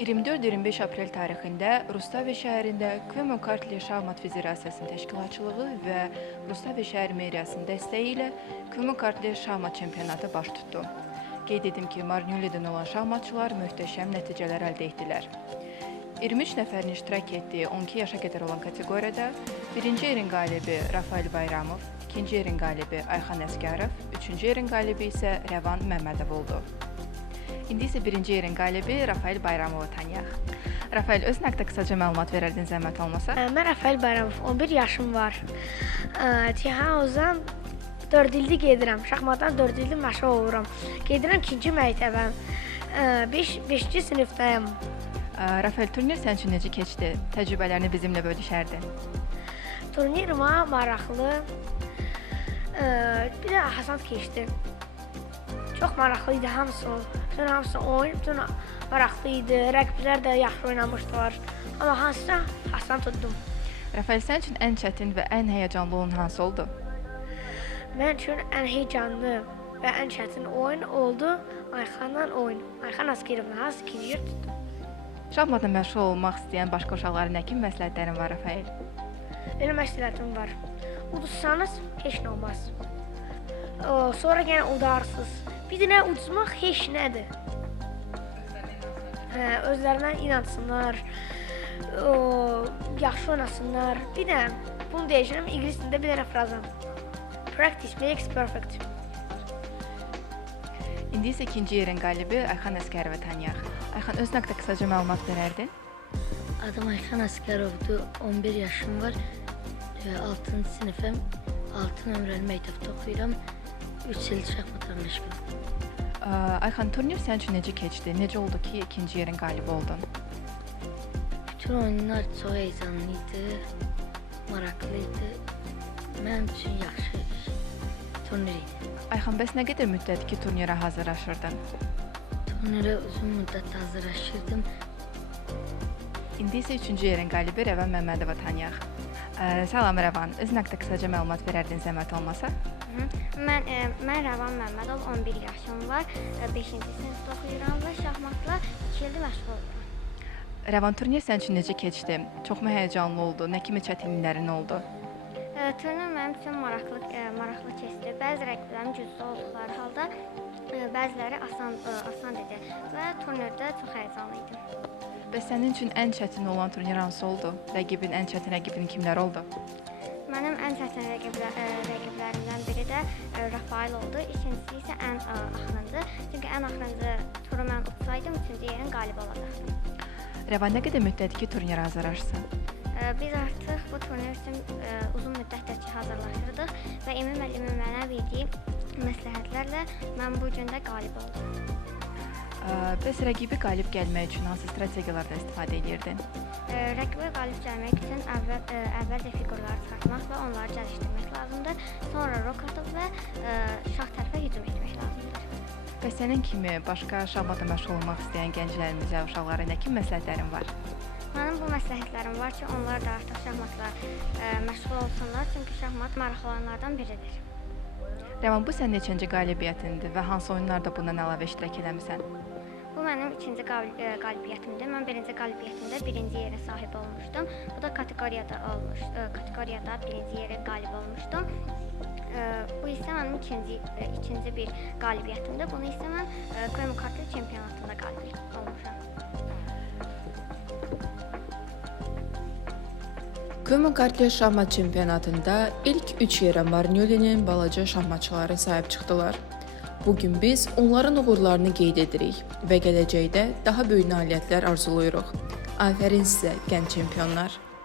24-25 aprel tarixində Rustavi şəhərində Kvemokartli Şahmat Federasiyasının təşkilatçılığı və Rustavi şəhər meriyasının dəstəyi ilə Kvemokartli Şahmat çempionatı baş tutdu. Qeyd edim ki, Marnyulidən olan şahmatçılar möhtəşəm nəticələr əldə etdilər. 23 nəfərin iştirak etdiyi 12 yaşa qədər olan kateqoriyada birinci yerin qalibi Rafael Bayramov, ikinci yerin qalibi Ayxan Əsgərov, üçüncü yerin qalibi isə Rəvan Məmmədov oldu. İndi isə birinci yerin qalibi Rafael Bayramovu tanıyaq. Rafael, özün haqqında qısaca məlumat verərdin zəhmət olmasa? Mən Rafael Bayramov, 11 yaşım var. Tihanozdan 4 ildir gedirəm. Şahmatdan 4 ildir məşğul oluram. Gedirəm 2-ci məktəbəm. 5-ci sinifdəyəm. Rafael, turnir sənin üçün necə keçdi? Təcrübələrini bizimlə bölüşərdin. Turnirima maraqlı, bir də asan keçdi. Çox maraqlı idi hamısı. Bütün hamısı oyun, bütün maraqlı idi. Rəqiblər də yaxşı oynamışdılar. Amma hansısa asan tutdum. Rafael, sənin üçün ən çətin və ən həyəcanlı oyun hansı oldu? Mən üçün ən heyecanlı və ən çətin oyun oldu Ayxanla oyun. Ayxan Əsgərovla hansı ikinci yer tutdum. Şahmatla məşğul olmaq istəyən başqa uşaqlara nə kimi məsləhətlərin var, Rafael? Belə məsləhətim var. Udursanız heç nə olmaz. Sonra yenə udarsınız. Bir dənə uduzmaq heç nədir. Özlərinə inansınlar, yaxşı oynasınlar. Bir də bunu deyəcəm, ingilis dilində bir dənə frazam. Practice makes perfect. İndi isə ikinci yerin qalibi Ayxan Əsgərovu tanıyaq. Ayxan, özün haqqında qısaca məlumat verərdin? Adım Ayxan Əsgərovdur, 11 yaşım var, 6-cı sinifəm, 6 nömrəli məktəbdə oxuyuram, 3 il şahmatla məşğulum. Ayxan, turnir sənin üçün necə keçdi? Necə oldu ki, ikinci yerin qalibi oldun? Bütün oyunlar çox heyecanlı idi, maraqlı idi, mənim üçün yaxşı turnir idi. Ayxan, bəs nə qədər müddət ki, turnirə hazırlaşırdın? Turnirə uzun müddət hazırlaşırdım. İndi isə üçüncü yerin qalibi Rəvan Məmmədova tanıyaq. Salam Rəvan, özün haqqında qısaca məlumat verərdin zəhmət olmasa? Mən Rəvan Məmmədov, 11 yaşım var, 5-ci sinifdə oxuyuram və şahmatla 2 ildir məşğul oluram. Rəvan, turnir sənin üçün necə keçdi? Çoxmu həyəcanlı oldu? Nə kimi çətinliklərin oldu? Turnir mənim üçün maraqlı keçdi. Bəzi rəqiblərim güclü olduqları halda, bəziləri asan idi və turnirdə çox həyəcanlı idim. Bəs sənin üçün ən çətin olan turnir hansı oldu? Ən çətin rəqibin kimlər oldu? Mənim ən çətin rəqiblərimdən biri də Rafael oldu, ikincisi isə ən axırıncı. Çünki ən axırıncı turu mən utsaydım, 3-cü yerin qalibi olacaqdım. Rəvan, nə qədər müddətdir ki, turnirə hazırlaşırsan? Biz artıq bu turnir üçün uzun müddətdir ki, hazırlaşırdıq və Emin müəllimin mənə verdiyi məsləhətlərlə mən bu gün də qalib oldum. Bəs rəqibi qalib gəlmək üçün hansı strategiyalardan istifadə edirdin? Rəqibə qalib gəlmək üçün əvvəlcə fiqurları çıxartmaq və onları gəlişdirmək lazımdır. Sonra rok atıb və şah tərəfə hücum etmək lazımdır. Bəs sənin kimi başqa şahmatla məşğul olmaq istəyən gənclərimizə, uşaqlara nə kimi məsləhətlərin var? Mənim bu məsləhətlərim var ki, onlar da artıq şahmatla məşğul olsunlar, çünki şahmat maraqlı oyunlardan biridir. Rəvan, bu sənin neçənci qalibiyyətindir və hansı oyunlarda bundan əlavə iştirak eləmisən? Bu mənim ikinci qalibiyyətimdir. Mən birinci qalibiyyətimdə birinci yerə sahib olmuşdum. Bu da kateqoriyada birinci yerə qalib olmuşdum. Bu isə mənim ikinci bir qalibiyyətimdir. Bunu isə mən Kvemokartli çempionatında qalib olmuşam. Kvemokartli şahmat çempionatında ilk 3 yerə Marnyulinin balaca şahmatçıları sahib çıxdılar. Bugün biz onların uğurlarını qeyd edirik və gələcəkdə daha böyük nailiyyətlər arzuluyuruq. Afərin sizə, gənc çempionlar!